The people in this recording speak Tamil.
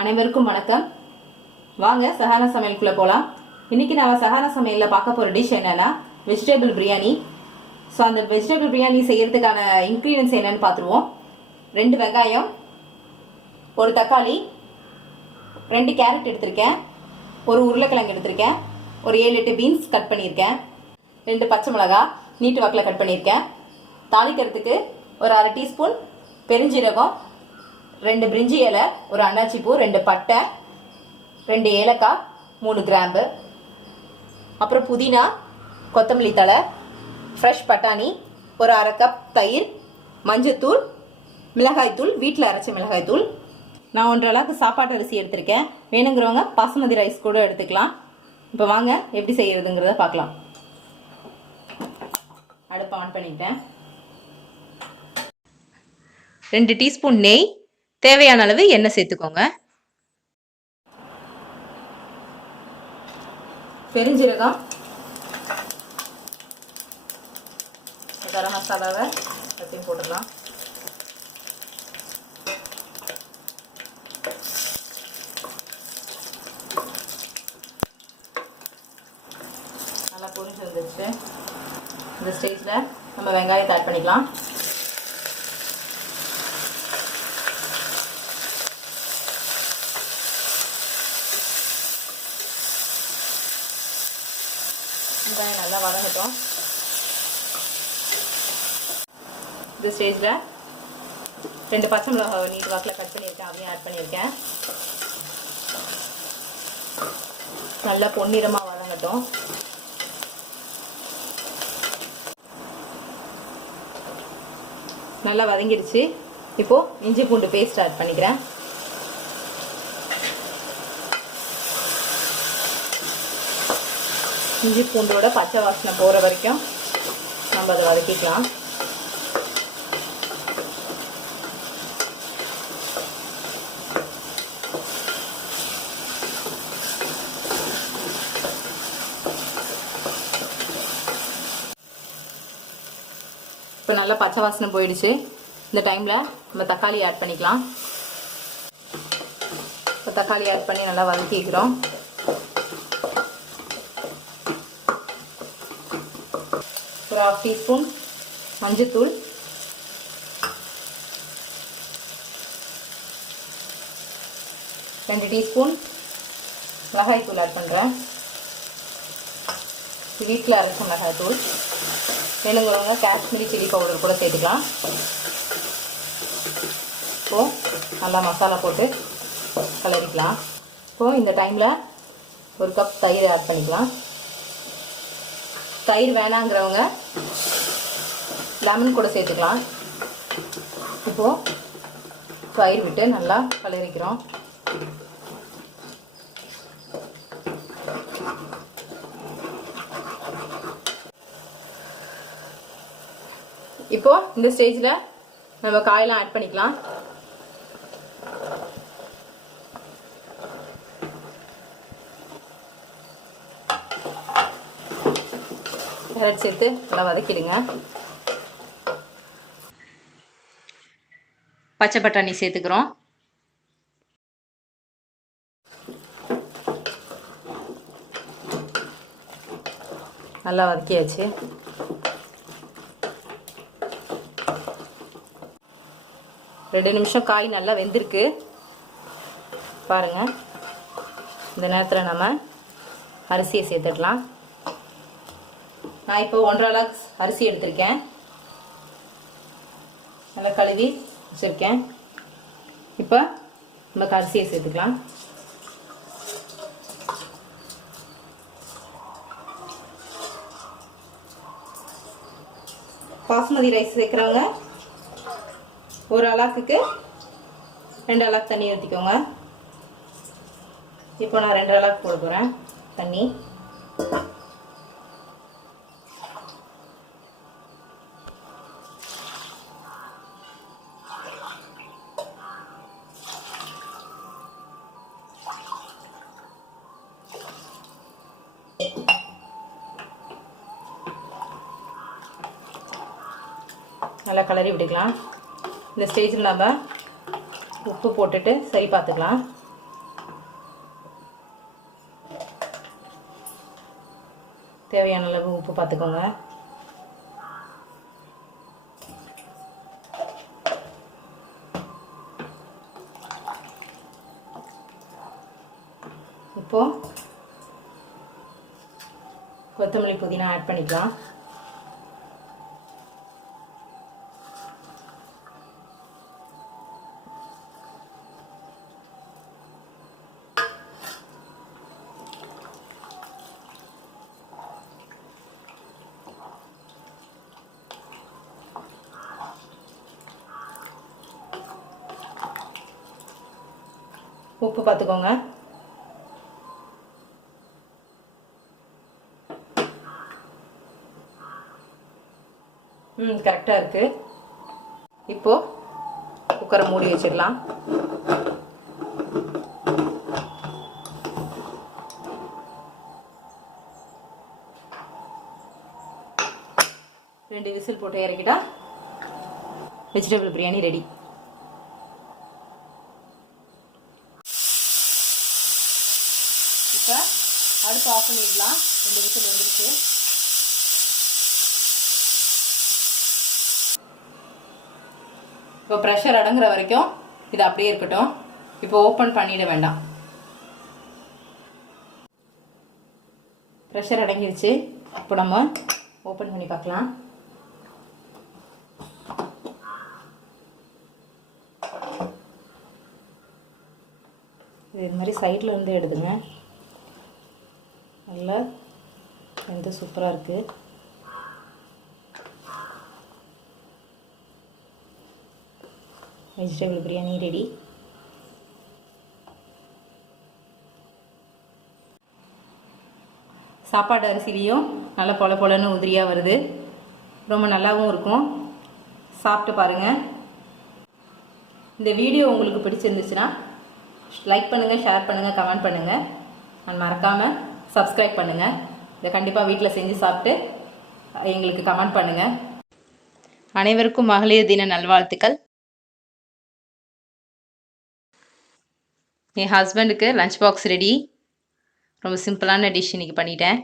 அனைவருக்கும் வணக்கம். வாங்க சஹானா சமையலுக்குள்ள போகலாம். இன்னைக்கு நான் சஹானா சமையலில் பார்க்க போகிற டிஷ் என்னன்னா வெஜிடபிள் பிரியாணி. ஸோ அந்த வெஜிடபிள் பிரியாணி செய்யறதுக்கான இன்க்ரீடியன்ஸ் என்னன்னு பார்த்துருவோம். 2 வெங்காயம், 1 தக்காளி, 2 கேரட் எடுத்திருக்கேன், 1 உருளைக்கிழங்கு எடுத்திருக்கேன், ஒரு 7-8 பீன்ஸ் கட் பண்ணியிருக்கேன், 2 பச்சை மிளகாய் நீட்டு வாக்கில் கட் பண்ணியிருக்கேன். தாளிக்கிறதுக்கு ஒரு 1/2 டீஸ்பூன் பெருஞ்சீரகம், 2 பிரிஞ்சி இலை, ஒரு அன்னாச்சி பூ, 2 பட்டை, 2 ஏலக்காய், 3 கிராம்பு, அப்புறம் புதினா, கொத்தமல்லி தழை, ஃப்ரெஷ் பட்டாணி, ஒரு 1/2 கப் தயிர், மஞ்சத்தூள், மிளகாய்த்தூள், வீட்டில் அரைச்ச மிளகாய்த்தூள். நான் 1.5 அளவுக்கு சாப்பாட்டு அரிசி எடுத்திருக்கேன். வேணுங்கிறவங்க பாசுமதி ரைஸ் கூட எடுத்துக்கலாம். இப்போ வாங்க எப்படி செய்யறதுங்கிறத பார்க்கலாம். அடுப்பை ஆன் பண்ணிட்டேன். 2 டீஸ்பூன் நெய், தேவையான அளவு எண்ணெய் சேர்த்துக்கோங்க. பெருஞ்சீரகம், கரம் மசாலாவை எப்பயும் போட்டுடலாம். நல்லா பொரிஞ்சு வந்துருச்சு. இந்த ஸ்டேஜில் நம்ம வெங்காயத்தை ஆட் பண்ணிக்கலாம். வெங்காயம் நல்லா வதங்கட்டும். இந்த ஸ்டேஜில் 2 பச்சை மிளகாய் நீட்டு வாக்கில் கட் பண்ணியிருக்கேன், அதையும் ஆட் பண்ணியிருக்கேன். நல்லா பொன்னிறமாக வதங்கட்டும். நல்லா வதங்கிடுச்சு. இப்போது இஞ்சி பூண்டு பேஸ்ட் ஆட் பண்ணிக்கிறேன். இஞ்சி பூண்டோட பச்சை வாசனை போகிற வரைக்கும் நம்ம அதை வதக்கிக்கலாம். இப்போ நல்லா பச்சை வாசனை போயிடுச்சு. இந்த டைமில் நம்ம தக்காளி ஆட் பண்ணிக்கலாம். இப்போ தக்காளி ஆட் பண்ணி நல்லா வதக்கிக்கிறோம். ஒரு 1/2 டீஸ்பூன் மஞ்சத்தூள், 2 டீஸ்பூன் மிளகாய்த்தூள் ஆட் பண்ணுறேன். வீட்டில் அரைச்ச மிளகாய்த்தூள். வேணுங்கிறவங்க காஷ்மீரி சில்லி பவுடர் கூட சேர்த்துக்கலாம். இப்போது நல்லா மசாலா போட்டு கலரிக்கலாம். இப்போது இந்த டைமில் 1 கப் தயிர் ஆட் பண்ணிக்கலாம். தயிர் வேணாங்கிறவங்க லெமன் கூட சேர்த்துக்கலாம். இப்போது தயிர் விட்டு நல்லா கலரிக்கிறோம். இப்போது இந்த ஸ்டேஜில் நம்ம காயெல்லாம் ஆட் பண்ணிக்கலாம். கேரட் சேர்த்து நல்லா வதக்கிடுங்க. பச்சை பட்டாணி சேர்த்துக்கிறோம். நல்லா வதக்கியாச்சு. ரெண்டு நிமிஷம் காய் நல்லா வெந்திருக்கு பாருங்க. இந்த நேரத்தில் நம்ம அரிசியை சேர்த்துடலாம். நான் இப்போ 1.5 அளவுக்கு அரிசி எடுத்திருக்கேன். நல்லா கழுவி வச்சுருக்கேன். இப்போ நம்ம அரிசியை சேர்த்துக்கலாம். பாசுமதி ரைஸ் சேர்க்குறவங்க 1 அளவுக்கு 2 அளவுக்கு தண்ணி ஊற்றிக்கோங்க. இப்போ நான் 2 அளவுக்கு போட போகிறேன் தண்ணி. நல்லா கலரி விட்டுக்கலாம். இந்த ஸ்டேஜில் நம்ம உப்பு போட்டுட்டு சரி பார்த்துக்கலாம். தேவையான அளவு உப்பு பார்த்துக்கோங்க. இப்போது கொத்தமல்லி புதினா ஆட் பண்ணிக்கலாம். உப்பு பார்த்துக்கோங்க. கரெக்டாக இருக்குது. இப்போது குக்கரை மூடி வச்சிடலாம். ரெண்டு விசில் போட்டு இறக்கிட்டா வெஜிடபிள் பிரியாணி ரெடி. இப்போ அடுப்பு ஆஃப் பண்ணிடலாம். 2 விசில் வந்துருச்சு. இப்போ ப்ரெஷர் அடங்குற வரைக்கும் இது அப்படியே இருக்கட்டும். இப்போ ஓப்பன் பண்ணிட வேண்டாம். ப்ரெஷர் அடங்கிடுச்சு. இப்போ நம்ம ஓப்பன் பண்ணி பார்க்கலாம். இது மாதிரி சைடில் இருந்து எடுத்துங்க. நல்லா வெந்து சூப்பராக இருக்குது. Vegetable biryani ready. சாப்பாடு அரிசிலையும் நல்லா பொல பொலன்னு உதிரியாக வருது. ரொம்ப நல்லாவும் இருக்கும். சாப்பிட்டு பாருங்கள். இந்த வீடியோ உங்களுக்கு பிடிச்சிருந்துச்சுன்னா லைக் பண்ணுங்கள், ஷேர் பண்ணுங்கள், கமெண்ட் பண்ணுங்கள். அண்ட் மறக்காமல் சப்ஸ்கிரைப் பண்ணுங்கள். இதை கண்டிப்பாக வீட்டில் செஞ்சு சாப்பிட்டு எங்களுக்கு கமெண்ட் பண்ணுங்கள். அனைவருக்கும் மகளிர் தின நல்வாழ்த்துக்கள். என் ஹஸ்பண்டுக்கு லஞ்ச் பாக்ஸ் ரெடி. ரொம்ப சிம்பிளான டிஷ் இன்றைக்கி பண்ணிட்டேன்.